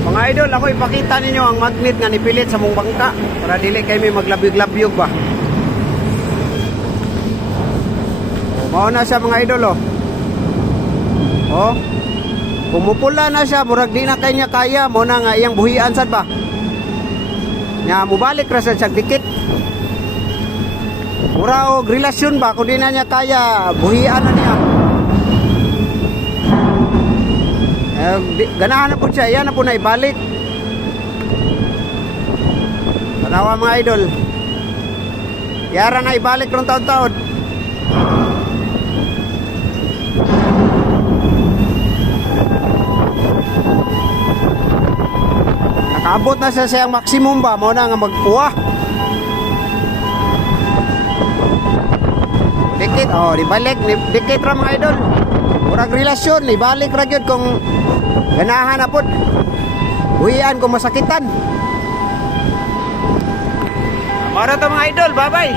Mga idol, ako ipakita ninyo ang magnet nga nipilit sa mong bangka para dili kay may maglabyog-labyog ba. Mao na siya mga idol oh. Oh. Pumupula na siya, murag di na kanya kaya, mo na nga iyang buhian sad ba. Nya mubalik ra sa dikit. Mura og relasyon ba kun di na niya kaya, buhian na niya. Ganahan na po siya, yan na po na ibalik. Tanawa mga idol, yara na ibalik rong taon-taon. Nakaabot na siya siyang maximum ba, mo na nga magpuwa. Dikit, oh, dibalik, dikit ra mga idol. Murag relasyon, ibalik ra gyud kung ganahan na po. Buhian kung masakitan. Mara to mga idol, bye-bye.